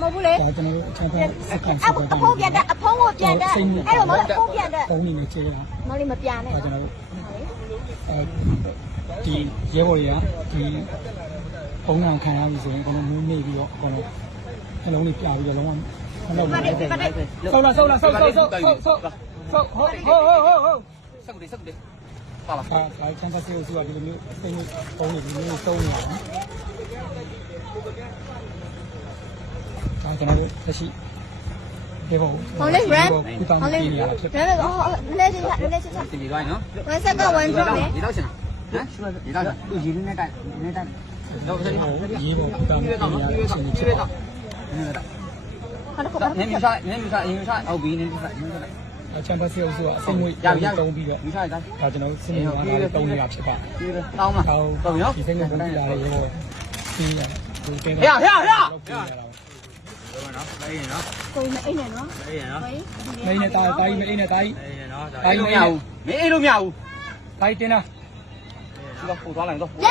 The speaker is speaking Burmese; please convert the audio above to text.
မဟုတ်ဘူးလေအဖိုးပြန်တဲ့အဖိုးကိုပြန်တဲ့အဲ့လိုမဟုတ်အဖိုးပြန်တဲ့ ပုံနေနေချေရ မောင်လေးမပြန်နဲ့ ကျွန်တော်ဒီရဲဘော်တွေကဒီပုံနာခံရပြီဆိုရင်အကုန်လုံးမွေးနေပြီးတော့အကုန်လုံးနှလုံးလေးပြပြီးတော့လုံးဝမလုပ်ဘူးဆောက်လာဆောက်ဟုတ် ဆက်ကူပါပါ ဒါချမ်းသာစေးစုကဒီလိုမျိုးစိတ်မျိုးပုံနေဒီမျိုးသုံးနေရတယ်ဒါကျွန်တော်တို့လက်ရှိဒီပုံ မောင်လေး run မောင်လေးနေရတာဖြစ် ဒါပေမဲ့နည်းချင်း ဒီလိုနော် ဝန်ဆက်ကဝန်ကြောင်းနေ ဒီတော့ရှင်ဟမ်ဒီတော့သူရင်းနေတဲ့တော့ဆက်ရ ရေးပုံတာမျိုးနေရတဲ့အချိန်ဖြစ်တော့ နေမြစားအောက်ပြီးနေစား ချမ်းသာစေးစုကအစိမ့်ငွေတုံးပြီးတော့ မြစားတိုင်း ဒါကျွန်တော်စင်နေတာတုံးနေတာဖြစ်ပါ တောင်းမှာ တော့ဒီစိတ်နဲ့ပုံပြလာတဲ့ရေဘောစီးရတယ်ဒီတဲ ဟဲ့ ကိုမအိမ်နဲ့နော် မင်းနဲ့တားတိုင်းမင်းနဲ့တား တိုင်းမရဘူးမင်းအေးလို့မရဘူး တိုင်းတင်းတာ ဒီတော့ပို့သွားလိုက်တော့ ရ